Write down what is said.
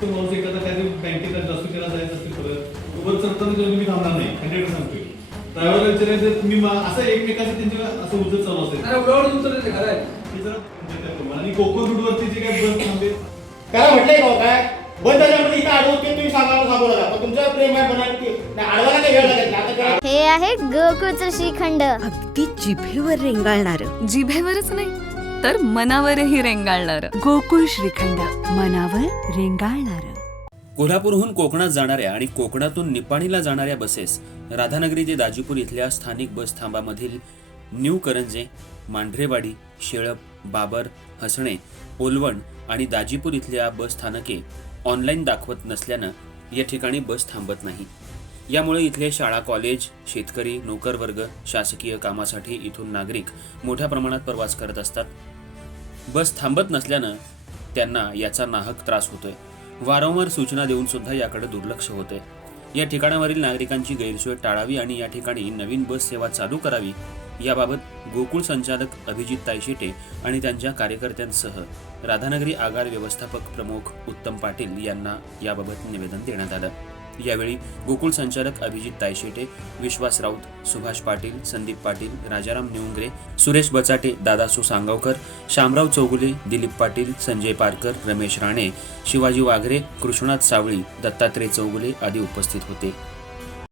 तो माणूस एखादा काहीतरी बँकेत दस्तुकीला जायचं असेल परत उबर चढताना तेव्हा तुम्ही थांबणार नाही हंड्रेड सांगतोय. ड्रायव्हरला विचारायचं तुम्ही मा- असं एकमेकाचं त्यांच्या असं उजत चालू असेल. अरे उडावून उतरले ते खरं आहे. हे जरा म्हणजे. आणि कोकण रूटवरती जे काही बस थांबते. त्याला म्हटलंय का हो काय? बंद झाल्यामध्ये इथं अडवत की तुम्ही सांगायला सांगू नका पण तुमचं प्रेम आहे म्हणाल की नाही अडवायला काही वेळ लागत नाही. आता काय हे आहे गोकुळचं श्रीखंड अगदी जिभेवर रेंगाळणार. जिभेवरच नाही. तर मनावरही रेंगाळणार. गोकुळ श्रीखंड मनावर रेंगाळणार. कोल्हापूरहून कोकणात जाणाऱ्या आणि कोकणातून निपाणीला जाणाऱ्या बसेस राधानगरी ते दाजीपूर इथल्या स्थानिक बस थांबामधील न्यू करंजे मांढरेवाडी शेळप बाबर हसणे ओलवण आणि दाजीपूर इथल्या बस स्थानके ऑनलाईन दाखवत नसल्यानं या ठिकाणी बस थांबत नाही. यामुळे इथले शाळा कॉलेज शेतकरी नोकरवर्ग शासकीय कामासाठी इथून नागरिक मोठ्या प्रमाणात प्रवास करत असतात. बस थांबत नसल्यानं त्यांना याचा नाहक त्रास होतोय. वारंवार सूचना देऊन सुद्धा याकडे दुर्लक्ष होते या ठिकाणावरील नागरिकांची गैरसोय टाळावी आणि या ठिकाणी नवीन बस सेवा चालू करावी याबाबत गोकुळ संचालक अभिजित तायशेटे आणि त्यांच्या कार्यकर्त्यांसह राधानगरी आगार व्यवस्थापक प्रमुख उत्तम पाटील यांना याबाबत निवेदन देण्यात आलं. यावेळी गोकुळ संचालक अभिजित तायशेटे विश्वास राऊत सुभाष पाटील संदीप पाटील राजाराम निवंगरे सुरेश बचाटे दादासू सांगावकर शामराव चौगुले दिलीप पाटील संजय पारकर रमेश राणे शिवाजी वाघरे कृष्णाथ सावळी दत्तात्रय चौगुले आदी उपस्थित होते.